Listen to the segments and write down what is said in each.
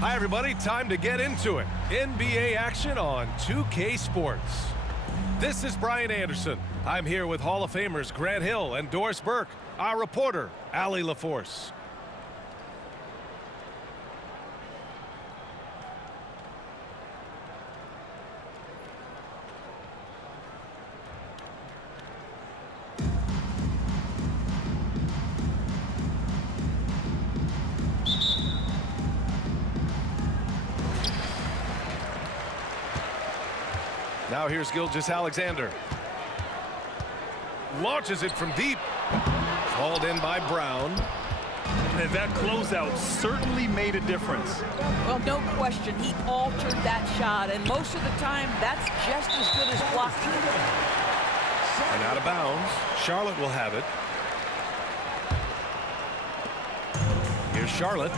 Hi, everybody. Time to get into it. NBA action on 2K Sports. This is Brian Anderson. I'm here with Hall of Famers Grant Hill and Doris Burke, our reporter, Allie LaForce. Now here's Gilgeous-Alexander. Launches it from deep. Hauled in by Brown. And that closeout certainly made a difference. Well, no question, he altered that shot, and most of the time, that's just as good as blocking. And out of bounds. Charlotte will have it. Here's Charlotte.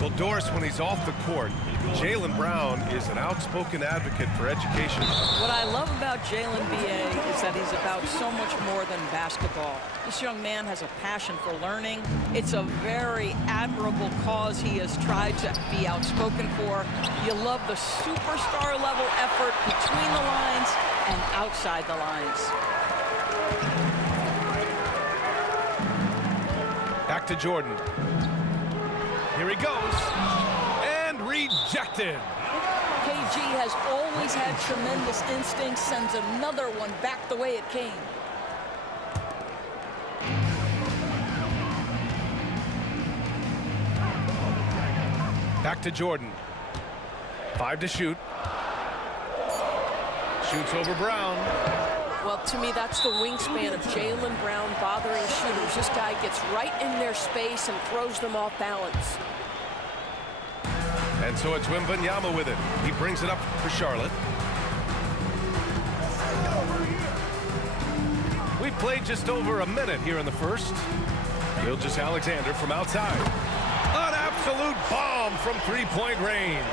Well, Doris, when he's off the court, Jaylen Brown is an outspoken advocate for education. What I love about Jaylen B.A. is that he's about so much more than basketball. This young man has a passion for learning. It's a very admirable cause he has tried to be outspoken for. You love the superstar level effort between the lines and outside the lines. Back to Jordan. Here he goes. And rejected. KG has always had tremendous instincts, sends another one back the way it came. Back to Jordan. 5 to shoot. Shoots over Brown. Well, to me, that's the wingspan of Jaylen Brown bothering shooters. This guy gets right in their space and throws them off balance. And so it's Wembanyama with it. He brings it up for Charlotte. We played just over a minute here in the first. Gilgeous-Alexander from outside. An absolute bomb from three-point range.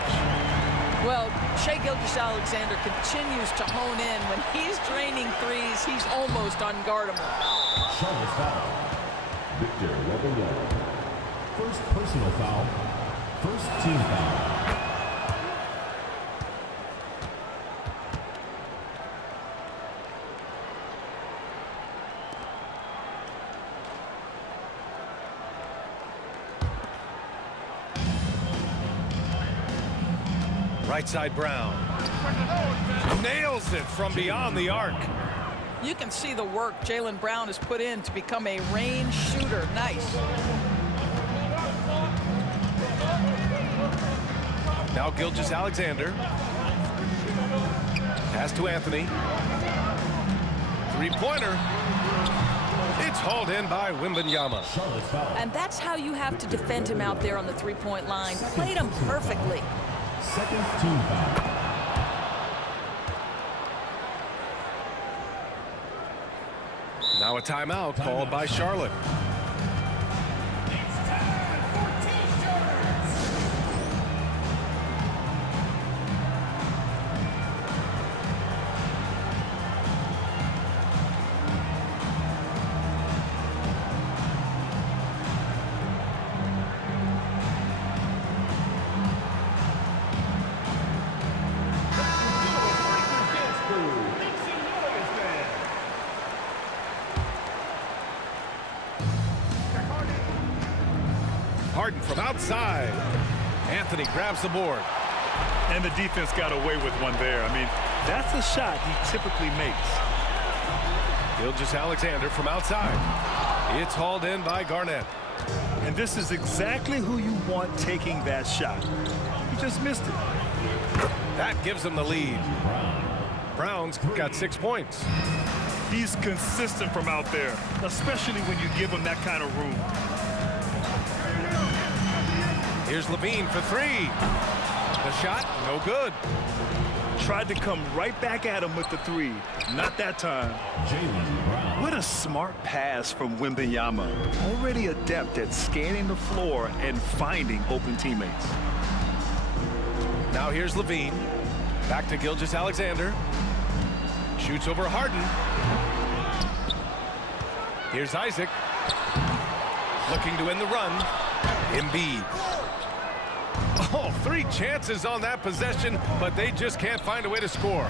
Well, Shai Gilgeous-Alexander continues to hone in. When he's draining threes, he's almost unguardable. Charlotte foul. Victor Wembanyama. First personal foul. First team foul. Right side Brown. Nails it from beyond the arc. You can see the work Jaylen Brown has put in to become a range shooter. Nice. Now Gilgeous-Alexander. Pass to Anthony. Three-pointer. It's hauled in by Wembanyama. And that's how you have to defend him out there on the three-point line. Played him perfectly. Second team foul. Now a timeout called by Charlotte. Harden from outside. Anthony grabs the board. And the defense got away with one there. I mean, that's a shot he typically makes. Gilgeous-Alexander from outside. It's hauled in by Garnett. And this is exactly who you want taking that shot. He just missed it. That gives him the lead. Brown's got 6 points. He's consistent from out there, especially when you give him that kind of room. Here's Levine for three. The shot, no good. Tried to come right back at him with the three. Not that time. Jaylen Brown. What a smart pass from Wembanyama. Already adept at scanning the floor and finding open teammates. Now here's Levine. Back to Gilgeous-Alexander. Shoots over Harden. Here's Isaac. Looking to end the run. Embiid. Oh, 3 chances on that possession, but they just can't find a way to score.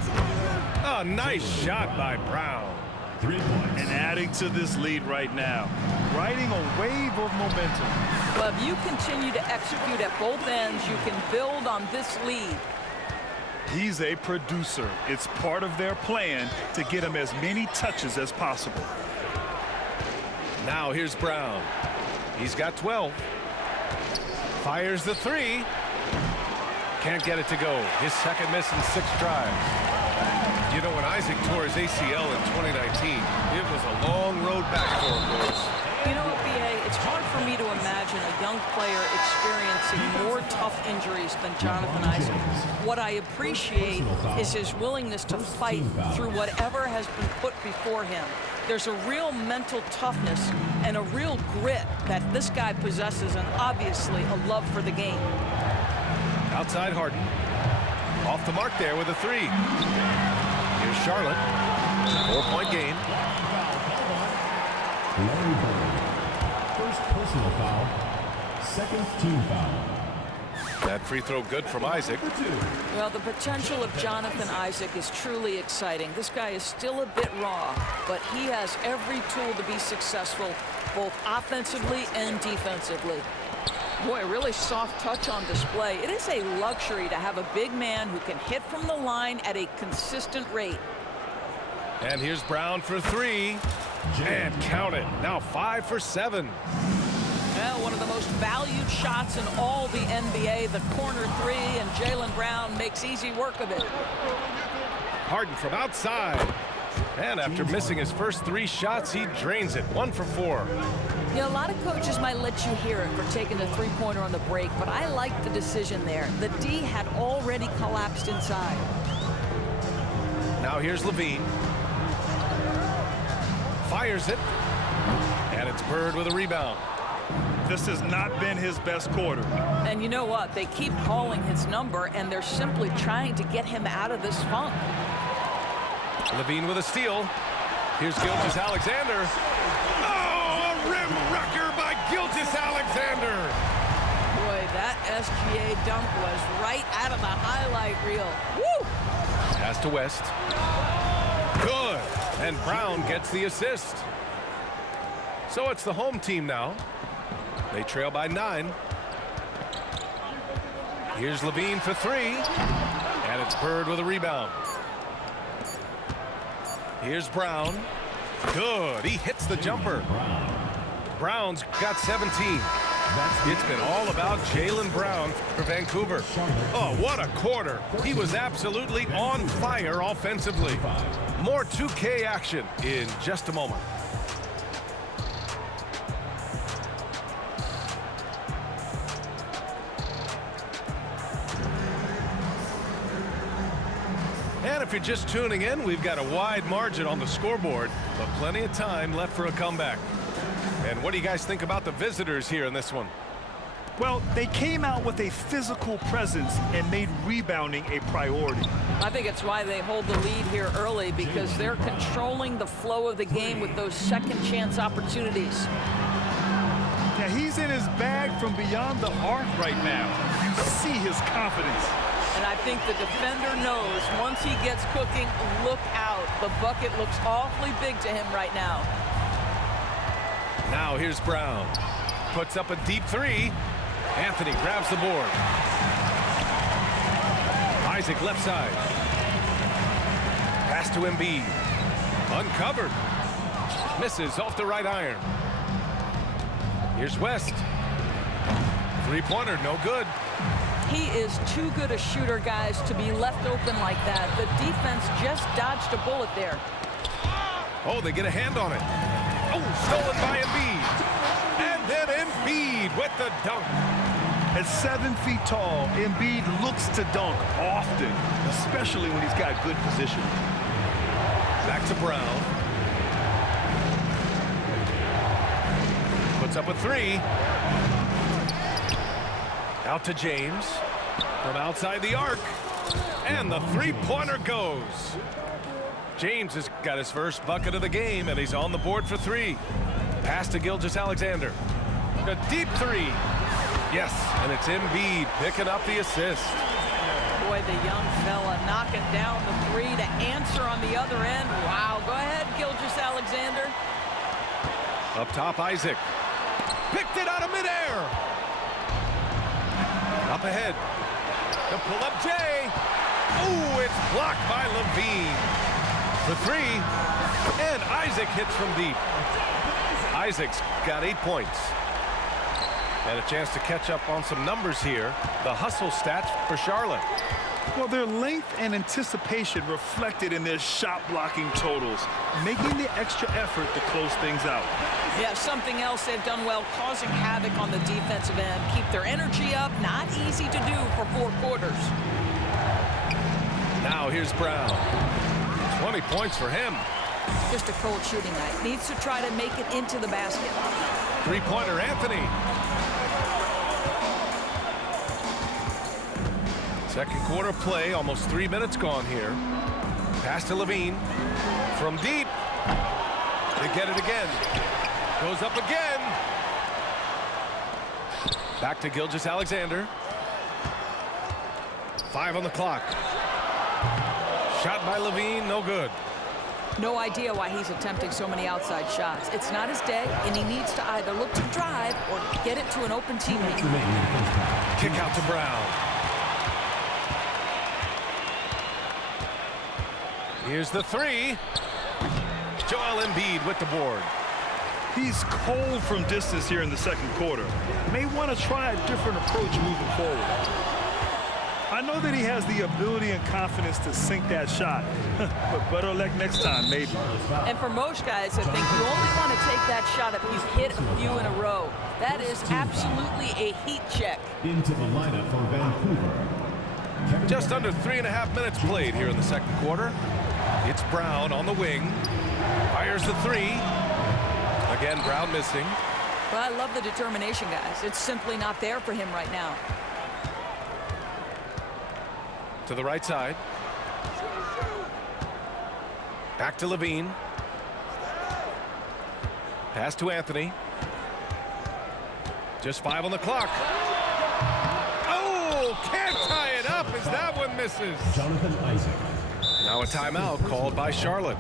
A nice shot by Brown. 3 points. And adding to this lead right now, riding a wave of momentum. But if you continue to execute at both ends, you can build on this lead. He's a producer. It's part of their plan to get him as many touches as possible. Now here's Brown. He's got 12. Fires the 3. Can't get it to go. His second miss in 6 tries. You know, when Isaac tore his ACL in 2019, it was a long road back for him, boys. You know what, B.A.? It's hard for me to imagine a young player experiencing more tough injuries than Jonathan Isaac. What I appreciate is his willingness to fight through whatever has been put before him. There's a real mental toughness and a real grit that this guy possesses, and obviously a love for the game. Outside Harden. Off the mark there with a 3. Here's Charlotte. 4-point game. Larry Bird. First personal foul. Second team foul. That free throw good from Isaac. Well, the potential of Jonathan Isaac is truly exciting. This guy is still a bit raw, but he has every tool to be successful, both offensively and defensively. Boy, really soft touch on display. It is a luxury to have a big man who can hit from the line at a consistent rate. And here's Brown for 3. And count it. Now 5 for 7. Well, one of the most valued shots in all the NBA, the corner 3, and Jaylen Brown makes easy work of it. Harden from outside. And after missing his first 3 shots, he drains it. 1 for 4. Yeah, a lot of coaches might let you hear it for taking the 3-pointer on the break, but I like the decision there. The D had already collapsed inside. Now here's Levine. Fires it. And it's Bird with a rebound. This has not been his best quarter. And you know what? They keep calling his number, and they're simply trying to get him out of this funk. Levine with a steal. Here's Gilgeous-Alexander. Oh, a rim wrecker by Gilgeous-Alexander. Boy, that SGA dunk was right out of the highlight reel. Woo! Pass to West. Good. And Brown gets the assist. So it's the home team now. They trail by 9. Here's Levine for 3. And it's Bird with a rebound. Here's Brown. Good. He hits the jumper. Brown's got 17. It's been all about Jaylen Brown for Vancouver. Oh, what a quarter. He was absolutely on fire offensively. More 2K action in just a moment. And if you're just tuning in, we've got a wide margin on the scoreboard, but plenty of time left for a comeback. And what do you guys think about the visitors here in this one? Well, they came out with a physical presence and made rebounding a priority. I think it's why they hold the lead here early, because they're controlling the flow of the game with those second chance opportunities. Yeah, he's in his bag from beyond the arc right now. You see his confidence. And I think the defender knows once he gets cooking, look out. The bucket looks awfully big to him right now. Now here's Brown. Puts up a deep 3. Anthony grabs the board. Isaac left side. Pass to Embiid. Uncovered. Misses off the right iron. Here's West. 3-pointer, no good. He is too good a shooter, guys, to be left open like that. The defense just dodged a bullet there. Oh, they get a hand on it. Oh, stolen by Embiid. And then Embiid with the dunk. At 7 feet tall, Embiid looks to dunk often, especially when he's got good position. Back to Brown. Puts up a 3. Out to James. From outside the arc. And the 3-pointer goes. James has got his first bucket of the game, and he's on the board for 3. Pass to Gilgeous-Alexander. A deep 3. Yes, and it's Embiid picking up the assist. Boy, the young fella knocking down the three to answer on the other end. Wow, go ahead, Gilgeous-Alexander. Up top, Isaac. Picked it out of midair. Up ahead. The pull-up Jay. Oh, it's blocked by Levine. The three. And Isaac hits from deep. Isaac's got 8 points. And a chance to catch up on some numbers here. The hustle stats for Charlotte. Well, their length and anticipation reflected in their shot blocking totals, making the extra effort to close things out. Yeah, something else they've done well, causing havoc on the defensive end. Keep their energy up. Not easy to do for 4 quarters. Now here's Brown. 20 points for him. Just a cold shooting night. Needs to try to make it into the basket. Three-pointer Anthony. Second quarter play, almost 3 minutes gone here. Pass to Levine. From deep. They get it again. Goes up again. Back to Gilgeous-Alexander. 5 on the clock. Shot by Levine, no good. No idea why he's attempting so many outside shots. It's not his day, and he needs to either look to drive or get it to an open teammate. Kick out to Brown. Here's the three. Joel Embiid with the board. He's cold from distance here in the second quarter. May want to try a different approach moving forward. I know that he has the ability and confidence to sink that shot, but better luck next time, maybe. And for most guys, I think you only want to take that shot if you've hit a few in a row. That is absolutely a heat check. Into the lineup for Vancouver. Just under 3.5 minutes played here in the second quarter. It's Brown on the wing. Fires the three. Again, Brown missing. Well, I love the determination, guys. It's simply not there for him right now. To the right side. Back to Levine. Pass to Anthony. Just 5 on the clock. Oh, can't tie it up as that one misses. Jonathan Isaac. Now a timeout called by Charlotte.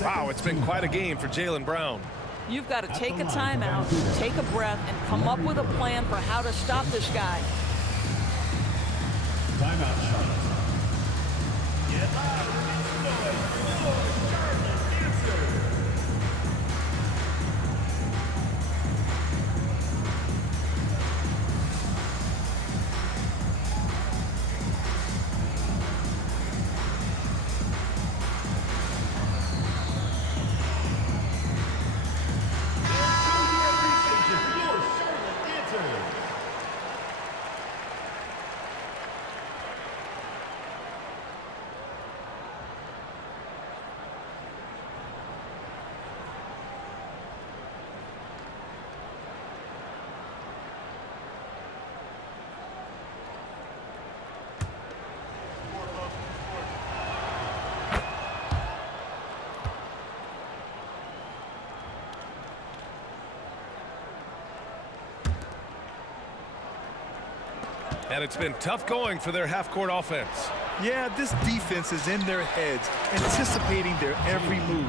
Wow, it's been quite a game for Jaylen Brown. You've got to take a timeout, take a breath, and come up with a plan for how to stop this guy. Timeout, Charlotte. And it's been tough going for their half-court offense. Yeah, this defense is in their heads, anticipating their every move.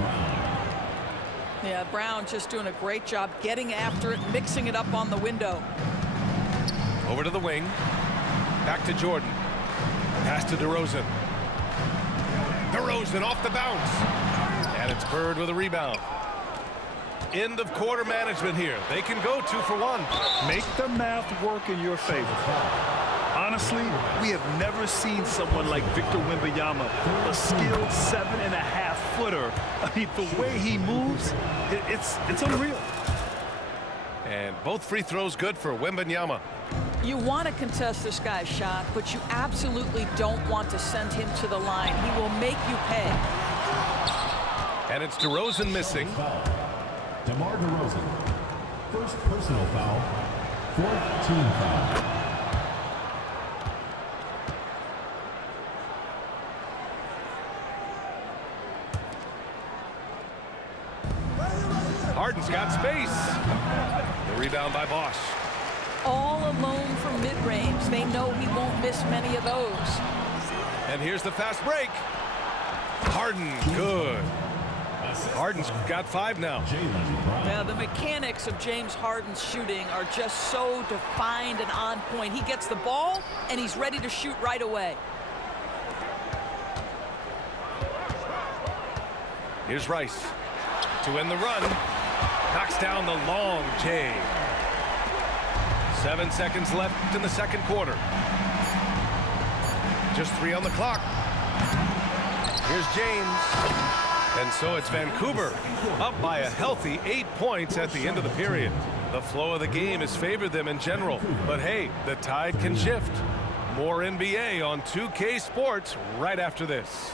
Yeah, Brown just doing a great job getting after it, mixing it up on the window. Over to the wing. Back to Jordan. Pass to DeRozan. DeRozan off the bounce. And it's Bird with a rebound. End of quarter management here. They can go 2 for 1. Make the math work in your favor. Honestly, we have never seen someone like Victor Wembanyama, a skilled 7.5-footer. I mean, the way he moves, it's unreal. And both free throws good for Wembanyama. You want to contest this guy's shot, but you absolutely don't want to send him to the line. He will make you pay. And it's DeRozan missing. DeMar DeRozan. First personal foul. Fourth team foul. Harden's got space. The rebound by Bosch. All alone range. They know he won't miss many of those. And here's the fast break. Harden, good. Harden's got 5 now. Yeah, the mechanics of James Harden's shooting are just so defined and on point. He gets the ball, and he's ready to shoot right away. Here's Rice to end the run. Knocks down the long J. 7 seconds left in the second quarter. Just 3 on the clock. Here's James. And so it's Vancouver up by a healthy 8 points at the end of the period. The flow of the game has favored them in general. But hey, the tide can shift. More NBA on 2K Sports right after this.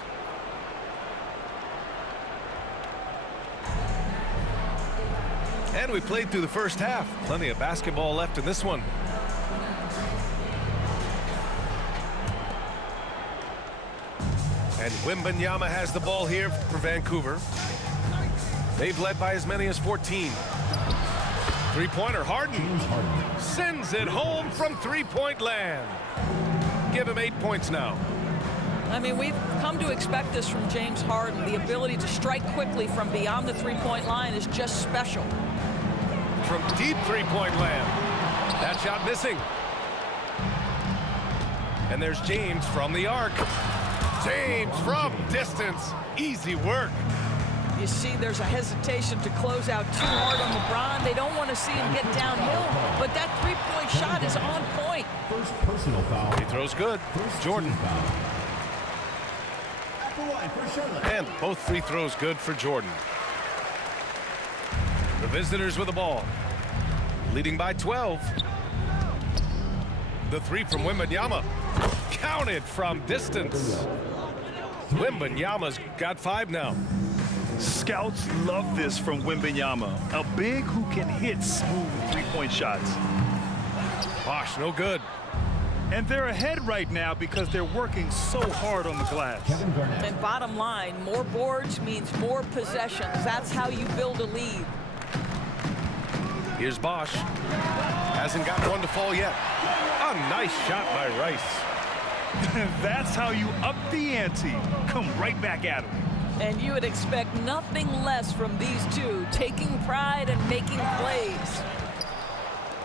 And we played through the first half. Plenty of basketball left in this one. And Wembanyama has the ball here for Vancouver. They've led by as many as 14. Three-pointer, Harden sends it home from three-point land. Give him 8 points now. I mean, we've come to expect this from James Harden. The ability to strike quickly from beyond the three-point line is just special. From deep three-point land. That shot missing. And there's James from the arc. James from distance. Easy work. You see there's a hesitation to close out too hard on LeBron. They don't want to see him get downhill, but that three-point shot is on point. First personal foul. He throws good. Jordan. At the line for Charlotte. And both free throws good for Jordan. The visitors with the ball. Leading by 12. The three from Wembanyama. Counted from distance. Wembanyama's got 5 now. Scouts love this from Wembanyama. A big who can hit smooth three-point shots. Bosh, no good. And they're ahead right now because they're working so hard on the glass. Kevin Garnett. And bottom line, more boards means more possessions. That's how you build a lead. Here's Bosh. Hasn't got one to fall yet. A nice shot by Rice. That's how you up the ante. Come right back at him. And you would expect nothing less from these two, taking pride and making plays.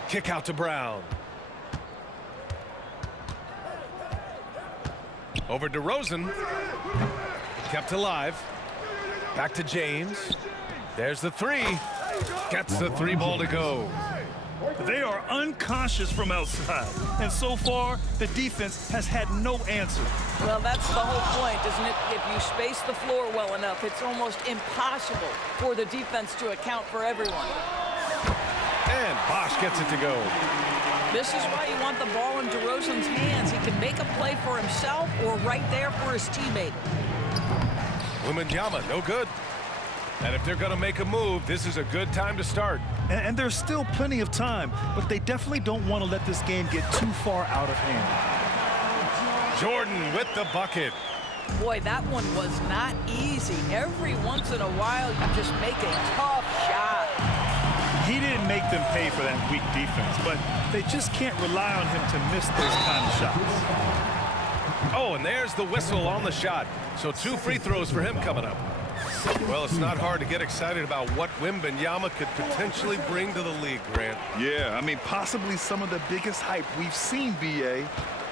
Kick out to Brown. Over to Rosen. Kept alive. Back to James. There's the three. Gets the 3-ball to go. They are unconscious from outside. And so far, the defense has had no answer. Well, that's the whole point, isn't it? If you space the floor well enough, it's almost impossible for the defense to account for everyone. And Bosh gets it to go. This is why you want the ball in DeRozan's hands. He can make a play for himself or right there for his teammate. Wembanyama, no good. And if they're going to make a move, this is a good time to start. And there's still plenty of time, but they definitely don't want to let this game get too far out of hand. Jordan with the bucket. Boy, that one was not easy. Every once in a while, you just make a tough shot. He didn't make them pay for that weak defense, but they just can't rely on him to miss those kind of shots. Oh, and there's the whistle on the shot. So 2 free throws for him coming up. Well, it's not hard to get excited about what Wembanyama could potentially bring to the league, Grant. Yeah, I mean, possibly some of the biggest hype we've seen, B.A.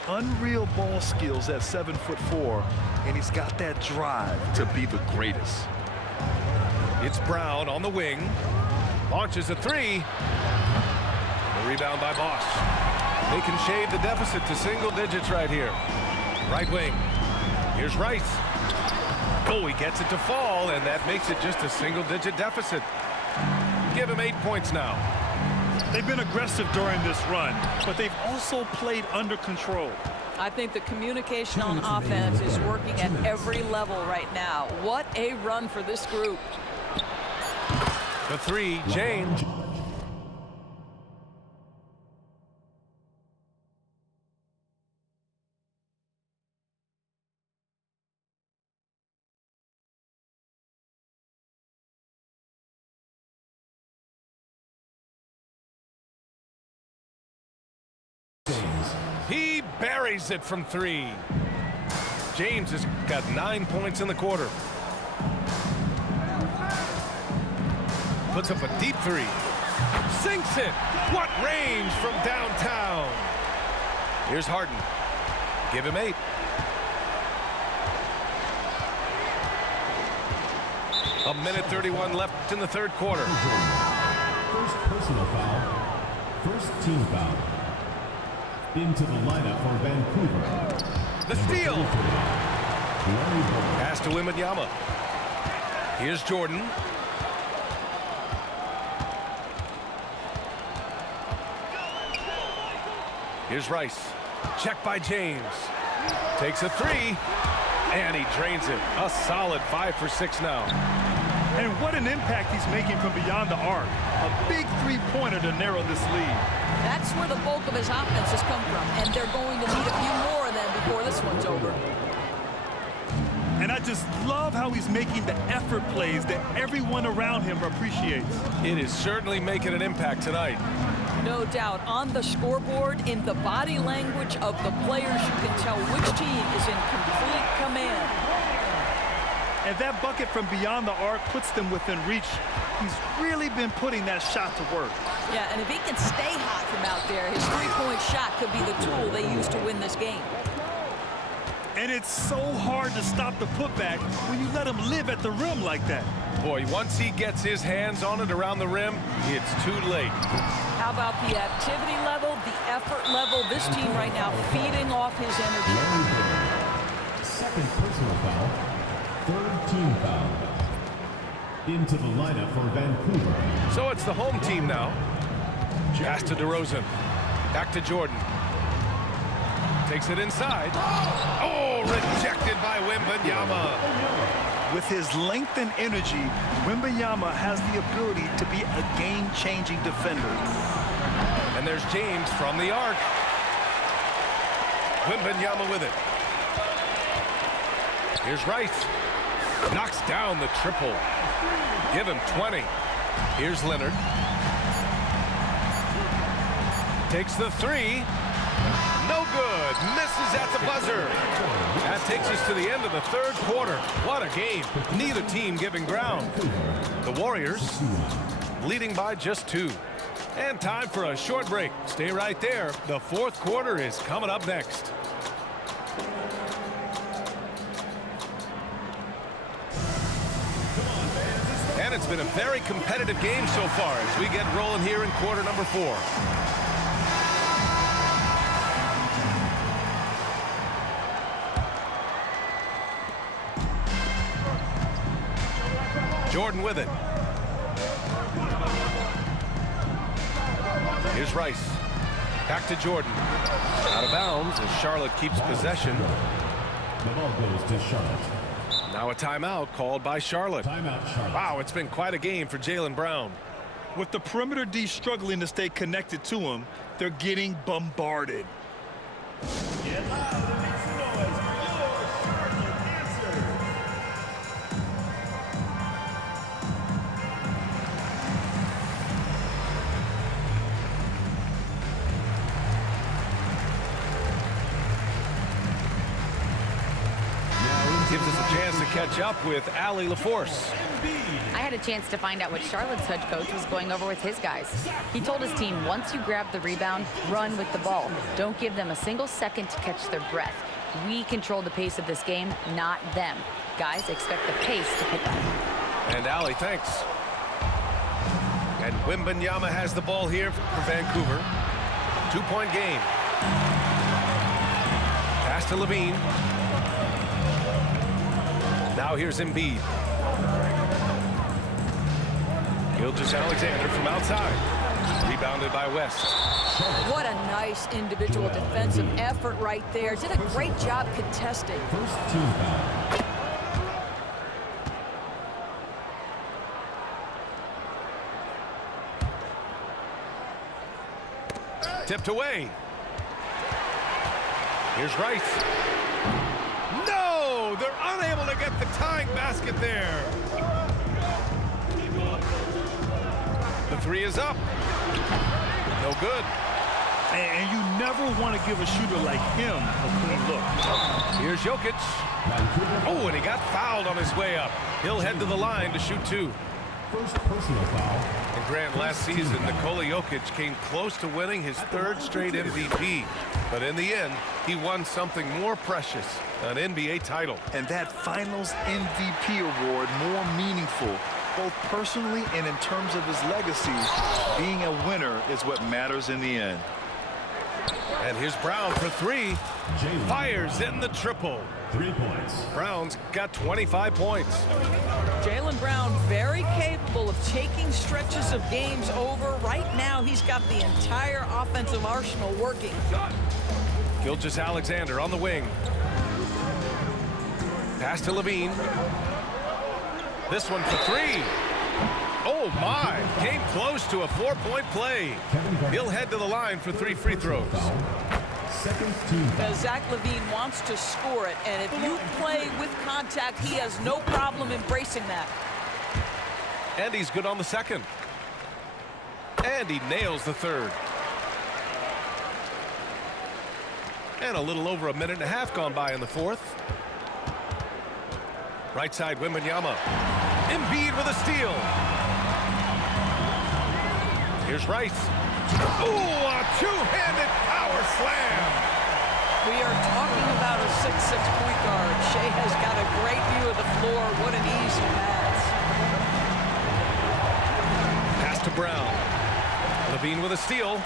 Unreal ball skills at 7'4", and he's got that drive to be the greatest. It's Brown on the wing. Launches a 3. The rebound by Bosh. They can shade the deficit to single digits right here. Right wing. Here's Rice. Oh, he gets it to fall, and that makes it just a single-digit deficit. Give him 8 points now. They've been aggressive during this run, but they've also played under control. I think the communication on offense is working at every level right now. What a run for this group. The 3, James. James. buries it from 3. James has got 9 points in the quarter. Puts up a deep 3. Sinks it. What range from downtown. Here's Harden. Give him 8. A minute 31 left in the third quarter. First personal foul. First team foul. Into the lineup for Vancouver. The steal. Larry Bird. Pass to Wembanyama. Here's Jordan. Here's Rice. Check by James. Takes a 3. And he drains it. A solid 5 for 6 now. And what an impact he's making from beyond the arc. A big three-pointer to narrow this lead. That's where the bulk of his offense has come from, and they're going to need a few more of them before this one's over. And I just love how he's making the effort plays that everyone around him appreciates. It is certainly making an impact tonight. No doubt. On the scoreboard, in the body language of the players, you can tell which team is in complete command. And that bucket from beyond the arc puts them within reach. He's really been putting that shot to work. Yeah, and if he can stay hot from out there, his three-point shot could be the tool they use to win this game. And it's so hard to stop the putback when you let him live at the rim like that. Boy, once he gets his hands on it around the rim, it's too late. How about the activity level, the effort level? This team right now feeding off his energy. Larry Bird. Second personal foul. Third team foul. Into the lineup for Vancouver. So it's the home team now. Pass to DeRozan. Back to Jordan. Takes it inside. Oh, rejected by Wembanyama. With his length and energy, Wembanyama has the ability to be a game-changing defender. And there's James from the arc. Wembanyama with it. Here's Rice. Knocks down the triple. Give him 20. Here's Leonard. Takes the 3. No good. Misses at the buzzer. That takes us to the end of the third quarter. What a game. Neither team giving ground. The Warriors leading by just 2. And time for a short break. Stay right there. The fourth quarter is coming up next. And it's been a very competitive game so far as we get rolling here in quarter number 4. Jordan with it. Here's Rice. Back to Jordan. Out of bounds as Charlotte keeps possession. The ball goes to Charlotte. Now a timeout called by Charlotte. Timeout, Charlotte. Wow, it's been quite a game for Jaylen Brown. With the perimeter D struggling to stay connected to him, they're getting bombarded. Get loud and make some noise for your Charlotte answer. Gives us a chance to catch up with Allie LaForce. I had a chance to find out what Charlotte's head coach was going over with his guys. He told his team, once you grab the rebound, run with the ball. Don't give them a single second to catch their breath. We control the pace of this game, not them. Guys, expect the pace to pick up. And Allie, thanks. And Wembanyama has the ball here for Vancouver. 2-point game. Pass to Levine. Now here's Embiid. Gilgeous-Alexander from outside. Rebounded by West. What a nice individual defensive effort right there. Did a great job contesting. First team foul. Tipped away. Here's Rice. No! They're unable to get the tying basket there. The 3 is up. No good. And you never want to give a shooter like him a clean look. Here's Jokic. Oh, and he got fouled on his way up. He'll head to the line to shoot 2. First personal foul. And Grant, last season, Nikola Jokic came close to winning his 3rd straight MVP. But in the end, he won something more precious, an NBA title. And that Finals MVP award more meaningful, both personally and in terms of his legacy. Being a winner is what matters in the end. And here's Brown for 3. Fires in the triple. 3 points. Brown's got 25 points. Jaylen Brown very capable of taking stretches of games over. Right now, he's got the entire offensive arsenal working. Gilgeous-Alexander on the wing. Pass to Levine. This one for 3. Oh, my. Came close to a 4-point play. He'll head to the line for 3 free throws. Second team foul. Zach LaVine wants to score it, and if you play with contact, he has no problem embracing that. And he's good on the second. And he nails the 3rd. And a little over a minute and a half gone by in the 4th. Right side, Wembanyama. Embiid with a steal. Here's Rice. Ooh, a 2-handed power slam. We are talking about a 6'6" point guard. Shea has got a great view of the floor. What an easy pass. Pass to Brown. Levine with a steal.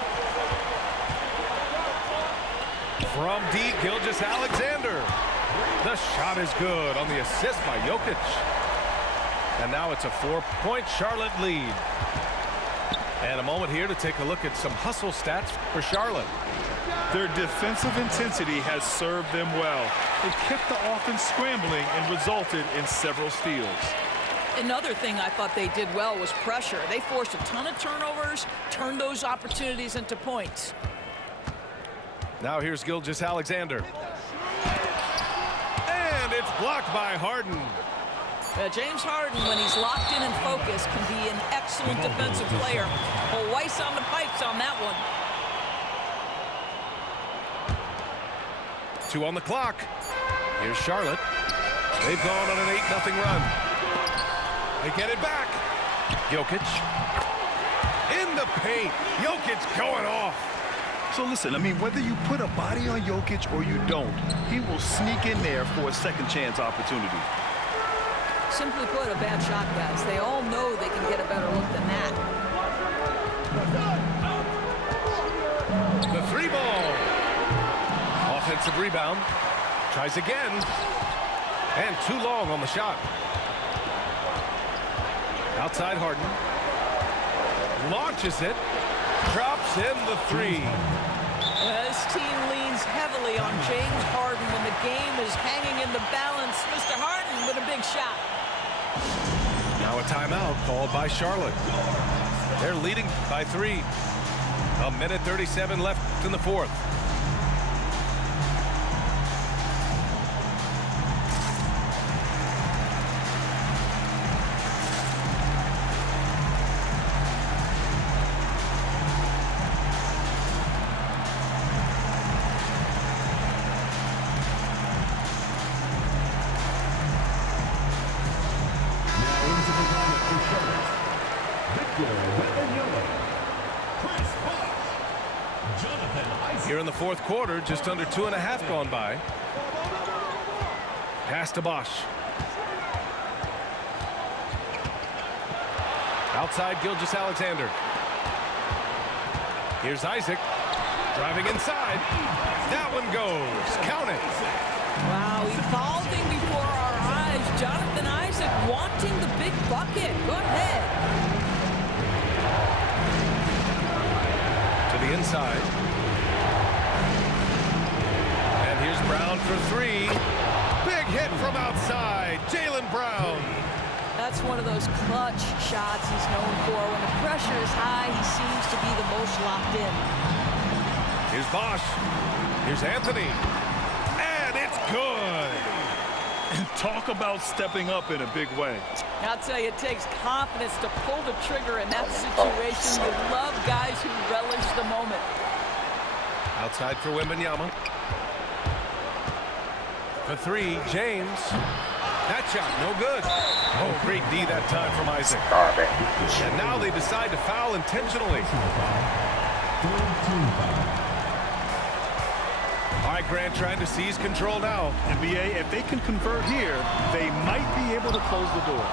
From deep, Gilgeous-Alexander. The shot is good on the assist by Jokic. And now it's a 4-point Charlotte lead. And a moment here to take a look at some hustle stats for Charlotte. Their defensive intensity has served them well. It kept the offense scrambling and resulted in several steals. Another thing I thought they did well was pressure. They forced a ton of turnovers, turned those opportunities into points. Now here's Gilgeous-Alexander. And it's blocked by Harden. James Harden, when he's locked in and focused, can be an excellent defensive player. Well, Weiss on the pipes on that one. 2 on the clock. Here's Charlotte. They've gone on an 8-0 run. They get it back. Jokic. In the paint. Jokic going off. So listen, I mean, whether you put a body on Jokic or you don't, he will sneak in there for a second chance opportunity. Simply put, a bad shot, guys. They all know they can get a better look than that. The 3-ball. Offensive rebound. Tries again. And too long on the shot. Outside Harden. Launches it. Drops in the 3. This team leans heavily on James Harden when the game is hanging in the balance. Mr. Harden with a big shot. Now a timeout called by Charlotte. They're leading by 3. A minute 37 left in the 4th. Here in the 4th quarter, just under 2.5 gone by. Pass to Bosch. Outside Gilgeous-Alexander. Here's Isaac. Driving inside. That one goes. Count it. Wow, evolving before our eyes. Jonathan Isaac wanting the big bucket. Go ahead. To the inside. And here's Brown for 3. Big hit from outside. Jaylen Brown. That's one of those clutch shots he's known for. When the pressure is high, he seems to be the most locked in. Here's Bosch. Here's Anthony. And it's good. And talk about stepping up in a big way. I'll tell you, it takes confidence to pull the trigger in that situation. You love guys who relish the moment. Outside for Wembanyama. For three, James. That shot, no good. Oh, great D that time from Isaac. And now they decide to foul intentionally. All right, Grant trying to seize control now. NBA, if they can convert here, they might be able to close the door.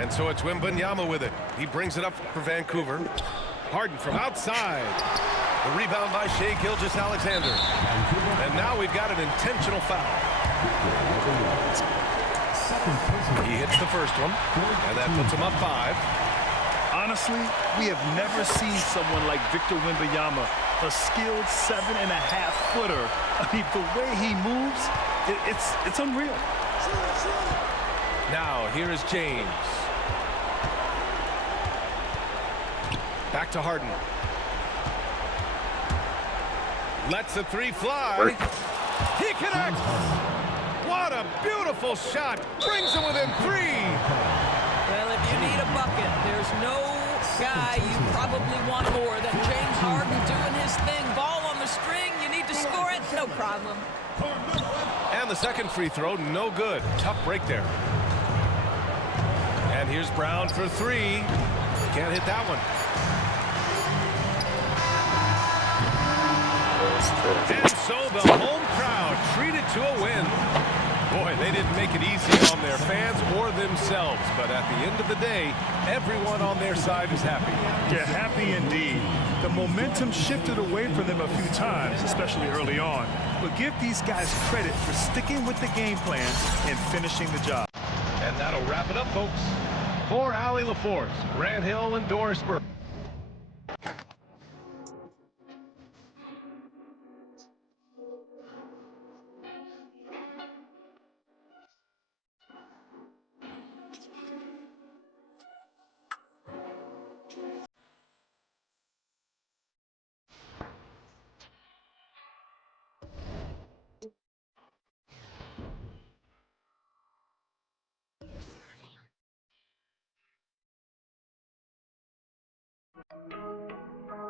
And so it's Wembanyama with it. He brings it up for Vancouver. Harden from outside. The rebound by Shai Gilgeous-Alexander. And now we've got an intentional foul. He hits the first one, and that puts him up 5. Honestly, we have never seen someone like Victor Wembanyama, a skilled 7.5-footer. I mean, the way he moves, it's unreal. Now, here is James. Back to Harden. Lets the three fly. He connects. What a beautiful shot. Brings him within 3. Well, if you need a bucket, there's no guy you probably want more than James Harden doing his thing. Ball on the string. You need to score it. No problem. And the second free throw, no good. Tough break there. And here's Brown for 3. Can't hit that one. And so the home crowd treated to a win. Boy, they didn't make it easy on their fans or themselves, but at the end of the day, everyone on their side is happy. Yeah, happy indeed. The momentum shifted away from them a few times, especially early on. But give these guys credit for sticking with the game plan and finishing the job. And that'll wrap it up, folks. For Allie LaForce, Grant Hill, and Doris Burke.